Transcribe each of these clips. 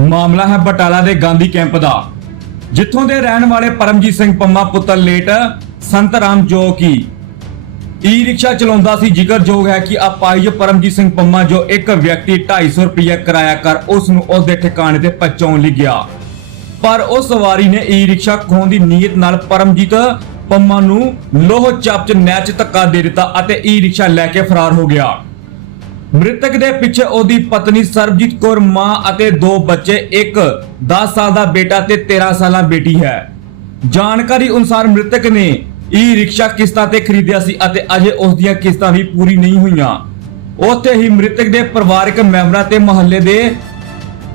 ਮਾਮਲਾ ਹੈ ਬਟਾਲਾ ਦੇ ਗਾਂਧੀ ਕੈਂਪ ਦਾ, ਜਿੱਥੋਂ ਦੇ ਰਹਿਣ ਵਾਲੇ ਪਰਮਜੀਤ ਸਿੰਘ ਪੰਮਾ ਪੁੱਤਰ ਲੇਟ ਸੰਤ ਰਾਮ ਜੋ ਕੀ। ਈ ਰਿਕਸ਼ਾ ਚਲਾਉਂਦਾ ਸੀ ਜ਼ਿਕਰਯੋਗ ਹੈ ਕਿ ਅਪਾਹਿਜ ਪਰਮਜੀਤ ਸਿੰਘ ਪੰਮਾ ਜੋ ਇੱਕ ਵਿਅਕਤੀ 250 ਰੁਪਏ ਕਿਰਾਇਆ ਕਰ ਉਸ ਨੂੰ ਉਸ ਦੇ ਠਿਕਾਣੇ ਤੇ ਪਹੁੰਚਾਉਣ ਲਈ ਗਿਆ। ਪਰ ਉਸ ਸਵਾਰੀ ਨੇ ਈ ਰਿਕਸ਼ਾ ਖੋਣ ਦੀ ਨੀਅਤ ਨਾਲ ਪਰਮਜੀਤ ਪੰਮਾ ਨੂੰ ਲੋਹ ਚਾਪ ਚ ਨਹਿਰ ਚ ਧੱਕਾ ਦੇ ਦਿੱਤਾ ਅਤੇ ਈ ਰਿਕਸ਼ਾ ਲੈ ਕੇ ਫਰਾਰ ਹੋ ਗਿਆ। ਮ੍ਰਿਤਕ ਦੇ ਪਿੱਛੇ ਉਹਦੀ ਪਤਨੀ ਸਰਬਜੀਤ ਕੌਰ, ਮਾਂ ਅਤੇ ਦੋ ਬੱਚੇ, ਇੱਕ 10 ਸਾਲ ਦਾ ਬੇਟਾ ਤੇ 13 ਸਾਲਾਂ ਬੇਟੀ ਹੈ। ਜਾਣਕਾਰੀ ਅਨੁਸਾਰ ਮ੍ਰਿਤਕ ਨੇ ਈ ਰਿਕਸ਼ਾ ਕਿਸ਼ਤਾਂ ਤੇ ਖਰੀਦਿਆ ਸੀ ਅਤੇ ਅਜੇ ਉਸ ਦੀਆਂ ਕਿਸ਼ਤਾਂ ਵੀ ਪੂਰੀ ਨਹੀਂ ਹੋਈਆਂ। ਉੱਥੇ ਹੀ ਮ੍ਰਿਤਕ ਦੇ ਪਰਿਵਾਰਕ ਮੈਂਬਰਾਂ ਤੇ ਮਹੱਲੇ ਦੇ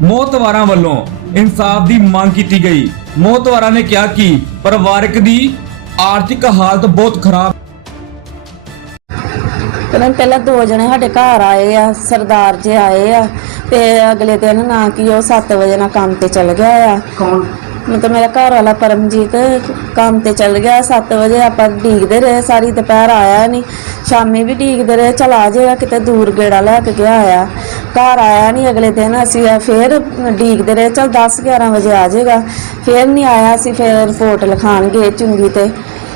ਮੋਹਤਵਾਰਾਂ ਵੱਲੋਂ ਇਨਸਾਫ ਦੀ ਮੰਗ ਕੀਤੀ ਗਈ। ਮੋਹਤਵਾਰਾਂ ਨੇ ਕਿਹਾ ਕਿ ਪਰਿਵਾਰਕ ਦੀ ਆਰਥਿਕ ਹਾਲਤ ਬਹੁਤ ਖਰਾਬ ਪਹਿਲਾਂ ਪਹਿਲਾਂ ਦੋ ਜਣੇ ਸਾਡੇ ਘਰ ਆਏ ਆ ਸਰਦਾਰ ਜੀ ਆਏ ਆ ਤੇ ਅਗਲੇ ਦਿਨ ਨਾ ਕਿ ਉਹ 7 ਵਜੇ ਨਾਲ ਕੰਮ ਤੇ ਚਲ ਗਿਆ ਆ। ਕੌਣ? ਮਤਲਬ ਮੇਰਾ ਘਰ ਵਾਲਾ ਪਰਮਜੀਤ ਕੰਮ ਤੇ ਚਲ ਗਿਆ 7 ਵਜੇ ਆਪਾਂ ਢੀਕਦੇ ਰਹੇ ਸਾਰੀ ਦੁਪਹਿਰ ਆਇਆ ਨਹੀਂ ਸ਼ਾਮੀ ਵੀ ਢੀਕਦੇ ਰਹੇ ਚਲ ਆ ਜਾਏਗਾ ਕਿਤੇ ਦੂਰ ਗੇੜਾ ਲੈ ਕੇ ਗਿਆ ਆ। ਘਰ ਆਇਆ ਨਹੀਂ ਅਗਲੇ ਦਿਨ ਅਸੀਂ ਆ ਫੇਰ ਢੀਕਦੇ ਰਹੇ ਚਲ 10 11 ਵਜੇ ਆ ਜਾਏਗਾ ਫੇਰ ਨਹੀਂ ਆਇਆ ਅਸੀਂ ਫੇਰ ਰਿਪੋਰਟ ਲਿਖਾਣ ਗਏ ਚੁੰਗੀ ਤੇ।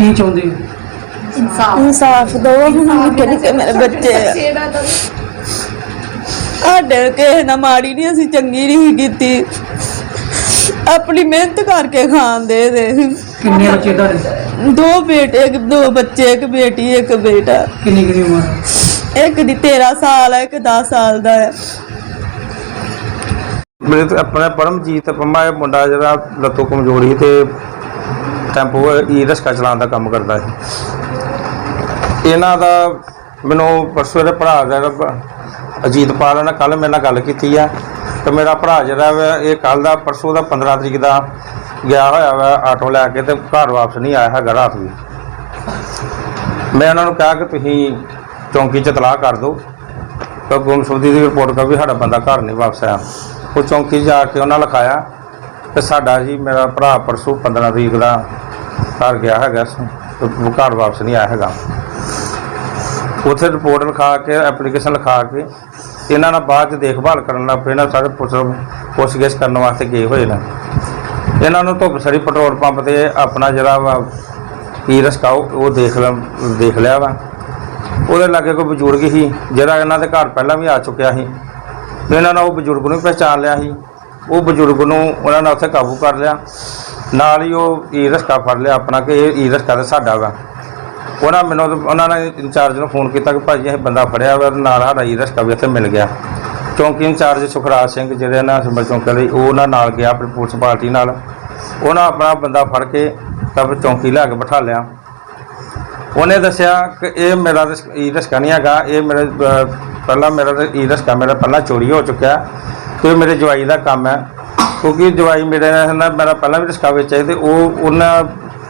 ਕੀ ਚਾਹੁੰਦੇ ਹੋ? ਇਨਸਾਫ। ਦੋ ਹੁਣ ਨਿੱਕੇ ਨਿੱਕੇ ਮੇਰੇ ਬੱਚੇ ਆ। ਸਾਡੇ ਕਿਸੇ ਨਾਲ ਮਾੜੀ ਨਹੀਂ ਅਸੀਂ ਚੰਗੀ ਨਹੀਂ ਕੀਤੀ। ਆਪਣੀ ਮਿਹਨਤ ਕਰਕੇ ਖਾਂਦੇ ਦੇ ਕਿੰਨੇ ਬੱਚੇ ਤੁਹਾਡੇ? ਦੋ ਬੇਟੇ ਇੱਕ ਦੋ ਬੱਚੇ ਇੱਕ ਬੇਟੀ ਇੱਕ ਬੇਟਾ। ਕਿੰਨੀ ਕਿੰਨੀ ਉਮਰ? ਹੈ? ਇੱਕ ਦੀ 13 ਸਾਲ ਹੈ ਇੱਕ 10 ਸਾਲ ਦਾ ਹੈ ਮੇਰੇ ਤੇ ਆਪਣਾ ਪਰਮਜੀਤ ਪੰਮਾ ਇਹ ਮੁੰਡਾ ਜਿਹੜਾ ਲੱਤੋਂ ਕਮਜ਼ੋਰੀ ਤੇ ਟੈਂਪੂ ਈ ਰਿਕਸ਼ਾ ਚਲਾਉਣ ਦਾ ਕੰਮ ਕਰਦਾ ਸੀ। ਇਹਨਾਂ ਦਾ ਮੈਨੂੰ ਪਰਸੋਂ ਦੇ ਭਰਾ ਦਾ ਅਜੀਤਪਾਲ ਨੇ ਕੱਲ ਮੇਰੇ ਨਾਲ ਗੱਲ ਕੀਤੀ ਆ ਤੇ ਮੇਰਾ ਭਰਾ ਜਿਹੜਾ ਵਾ ਇਹ ਕੱਲ ਦਾ ਪਰਸੋਂ ਦਾ 15 ਤਰੀਕ ਦਾ ਗਿਆ ਹੋਇਆ ਵਾ ਆਟੋ ਲੈ ਕੇ ਤੇ ਘਰ ਵਾਪਸ ਨਹੀਂ ਆਇਆ ਹੈਗਾ ਰਾਤ ਨੂੰ। ਮੈਂ ਉਹਨਾਂ ਨੂੰ ਕਿਹਾ ਕਿ ਤੁਸੀਂ ਚੌਂਕੀ 'ਚ ਤਲਾਹ ਕਰ ਦਿਓ ਤਾਂ ਗੁੰਮਸ਼ੁਦਗੀ ਦੀ ਰਿਪੋਰਟ ਕਰ ਵੀ ਸਾਡਾ ਬੰਦਾ ਘਰ ਨਹੀਂ ਵਾਪਸ ਆਇਆ। ਉਹ ਚੌਂਕੀ ਜਾ ਕੇ ਉਹਨਾਂ ਲਿਖਾਇਆ ਕਿ ਸਾਡਾ ਜੀ ਮੇਰਾ ਭਰਾ ਪਰਸੋਂ 15 ਤਰੀਕ ਦਾ ਘਰ ਗਿਆ ਹੈਗਾ ਘਰ ਵਾਪਸ ਨਹੀਂ ਆਇਆ ਹੈਗਾ। ਉੱਥੇ ਰਿਪੋਰਟ ਲਿਖਾ ਕੇ ਐਪਲੀਕੇਸ਼ਨ ਲਿਖਾ ਕੇ, ਇਹਨਾਂ ਨਾਲ ਬਾਅਦ ਚ ਦੇਖਭਾਲ ਕਰਨ ਲੱਗ ਪਏ ਇਹਨਾਂ ਸਾਰੇ ਪੁੱਛ ਪੁੱਛਗਿੱਛ ਕਰਨ ਵਾਸਤੇ ਗਏ ਹੋਏ ਨੇ। ਇਹਨਾਂ ਨੂੰ ਧੁੱਪ ਸੜੀ, ਪੈਟਰੋਲ ਪੰਪ ਤੇ ਆਪਣਾ ਜਿਹੜਾ ਵਾ ਕੀ ਰਸਕਾਓ ਉਹ ਦੇਖ ਲਿਆ ਦੇਖ ਲਿਆ ਵਾ। ਉਹਦੇ ਲਾਗੇ ਕੋਈ ਬਜ਼ੁਰਗ ਸੀ, ਜਿਹੜਾ ਇਹਨਾਂ ਦੇ ਘਰ ਪਹਿਲਾਂ ਵੀ ਆ ਚੁੱਕਿਆ ਸੀ। ਤੇ ਇਹਨਾਂ ਨਾਲ ਉਹ ਬਜ਼ੁਰਗ ਨੂੰ ਵੀ ਪਹਿਚਾਣ ਲਿਆ ਸੀ। ਉਹ ਬਜ਼ੁਰਗ ਨੂੰ ਉਹਨਾਂ ਨੇ ਉੱਥੇ ਕਾਬੂ ਕਰ ਲਿਆ। ਨਾਲ ਹੀ ਉਹ ਈ ਰਸਕਾ ਫੜ ਲਿਆ ਆਪਣਾ ਕਿ ਇਹ ਈ ਰਸਕਾ ਤਾਂ ਸਾਡਾ ਵਾ ਉਹਨਾਂ ਮੈਨੂੰ ਉਹਨਾਂ ਨੇ ਇੰਚਾਰਜ ਨੂੰ ਫੋਨ ਕੀਤਾ ਕਿ ਭਾਜੀ ਇਹ ਬੰਦਾ ਫੜਿਆ ਵਾ ਤੇ ਨਾਲ ਸਾਡਾ ਈ ਰਸਕਾ ਵੀ ਇੱਥੇ ਮਿਲ ਗਿਆ। ਚੌਂਕੀ ਇੰਚਾਰਜ ਸੁਖਰਾਜ ਸਿੰਘ ਜਿਹੜੇ ਨਾ ਸਿੰਬਲ ਚੌਂਕੀ ਲਈ ਉਹ ਉਹਨਾਂ ਨਾਲ ਗਿਆ ਆਪਣੀ ਪੁਲਿਸ ਪਾਰਟੀ ਨਾਲ। ਉਹਨਾਂ ਆਪਣਾ ਬੰਦਾ ਫੜ ਕੇ ਤਾਂ ਚੌਂਕੀ ਲਿਆ ਕੇ ਬਿਠਾ ਲਿਆ। ਉਹਨੇ ਦੱਸਿਆ ਕਿ ਇਹ ਮੇਰਾ ਈ ਰਸਕਾ ਨਹੀਂ ਹੈਗਾ, ਇਹ ਮੇਰੇ ਪਹਿਲਾਂ ਮੇਰਾ ਈ ਰਸਕਾ ਮੇਰਾ ਪਹਿਲਾਂ ਚੋਰੀ ਹੋ ਚੁੱਕਿਆ। ਤੇ ਇਹ ਮੇਰੇ ਜਵਾਈ ਦਾ ਕੰਮ ਹੈ, ਕਿਉਂਕਿ ਜਵਾਈ ਮੇਰੇ ਨਾਲ ਮੇਰਾ ਪਹਿਲਾਂ ਵੀ ਰਿਸਕਾ ਵਿੱਚ ਸੀ ਤੇ ਉਹ ਉਹਨਾਂ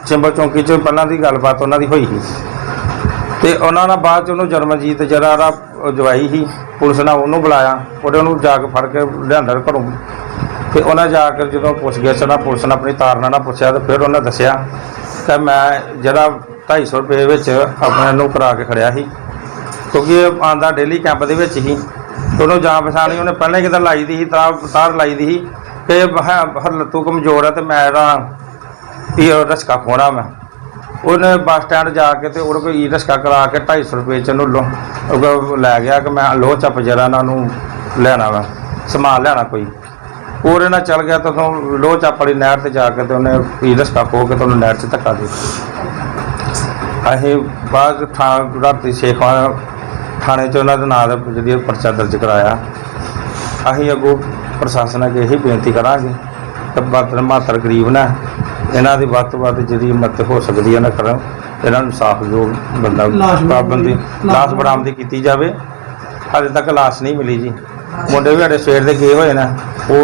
ਚਿੰਬਲ ਚੌਂਕੀ 'ਚ ਪਹਿਲਾਂ ਦੀ ਗੱਲਬਾਤ ਉਹਨਾਂ ਦੀ ਹੋਈ ਸੀ। ਤੇ ਉਹਨਾਂ ਨਾਲ ਬਾਅਦ 'ਚ ਉਹਨੂੰ ਜਰਮਨਜੀਤ ਜਿਹੜਾ ਉਹਦਾ ਜਵਾਈ ਸੀ, ਪੁਲਿਸ ਨੇ ਉਹਨੂੰ ਬੁਲਾਇਆ, ਉਹਦੇ ਉਹਨੂੰ ਜਾ ਕੇ ਫੜ ਕੇ ਲਿਆਂਦਾ ਘਰੋਂ। ਤੇ ਉਹਨਾਂ ਜਾ ਕੇ ਜਦੋਂ ਪੁੱਛ ਗਿਆ ਸਨਾ ਪੁਲਿਸ ਨੇ ਆਪਣੀ ਤਾਰਨਾ ਨਾਲ ਪੁੱਛਿਆ ਤੇ ਫਿਰ ਉਹਨੇ ਦੱਸਿਆ ਕਿ ਮੈਂ ਜਿਹੜਾ 250 ਰੁਪਏ ਵਿੱਚ ਆਪਣੇ ਨੂੰ ਕਰਾ ਕੇ ਖੜਿਆ ਸੀ, ਕਿਉਂਕਿ ਇਹ ਆਂਦਾ ਡੇਲੀ ਕੈਂਪ ਦੇ ਵਿੱਚ ਹੀ। ਉਹਨੂੰ ਜਾਂ ਪਛਾਣੀ ਉਹਨੇ ਪਹਿਲਾਂ ਹੀ ਕਿਤੇ ਲਾਈ ਦੀ ਸੀ, ਤਾਰ ਤਾਰ ਲਾਈ ਦੀ ਸੀ। ਕਿ ਹਰ ਲੱਤੂ ਕਮਜ਼ੋਰ ਹੈ ਤੇ ਮੈਂ ਇਹਦਾ ਇਹ ਰਸਕਾ ਖੋਣਾ ਮੈਂ। ਉਹਨੇ ਬੱਸ ਸਟੈਂਡ ਜਾ ਕੇ ਤੇ ਉਹਦੇ ਕੋਲ ਈ ਰਸਕਾ ਕਰਾ ਕੇ 250 ਰੁਪਏ ਚ ਉਹਨੂੰ ਲੈ ਗਿਆ ਕਿ ਮੈਂ ਲੋਹ ਚੱਪ ਜਰਾ ਇਹਨਾਂ ਨੂੰ ਲੈਣਾ ਵਾ, ਸਮਾਨ ਲੈਣਾ ਕੋਈ। ਉਹਦੇ ਨਾਲ ਚੱਲ ਗਿਆ ਤਾਂ ਲੋਹ ਚੱਪ ਵਾਲੀ ਨਹਿਰ ਤੇ ਜਾ ਕੇ ਤੇ ਉਹਨੇ ਈ ਰਸਕਾ ਖੋ ਕੇ ਤੁਹਾਨੂੰ ਨਹਿਰ 'ਚ ਧੱਕਾ ਦੇ ਅਸੀਂ ਬਾਅਦ ਥਾਂ ਰਾਤੀ ਸ਼ੇਖਵਾਂ ਥਾਣੇ 'ਚ ਉਹਨਾਂ ਦੇ ਨਾਂ ਦਾ ਜਿਹੜੀ ਪਰਚਾ ਦਰਜ ਕਰਾਇਆ। ਅਸੀਂ ਅੱਗੋਂ ਪ੍ਰਸ਼ਾਸਨ ਅੱਗੇ ਇਹੀ ਬੇਨਤੀ ਕਰਾਂਗੇ ਕਿ ਬਾਤਰ ਮਾਤਰ ਗਰੀਬ ਨਾ ਇਹਨਾਂ ਦੀ ਵੱਧ ਤੋਂ ਵੱਧ ਜਿਹੜੀ ਮਦਦ ਹੋ ਸਕਦੀ ਹੈ ਨਾ ਕਰਨ ਇਹਨਾਂ ਨੂੰ ਸਾਫ਼ ਜੋ ਬੰਦਾ ਪਾਬੰਦੀ ਲਾਸ਼ ਲਾਸ਼ ਬਰਾਮਦੀ ਕੀਤੀ ਜਾਵੇ ਹਾਲੇ ਤੱਕ ਲਾਸ਼ ਨਹੀਂ ਮਿਲੀ ਜੀ। ਮੁੰਡੇ ਵੀ ਸਾਡੇ ਸਵੇਰ ਦੇ ਗਏ ਹੋਏ ਨੇ ਉਹ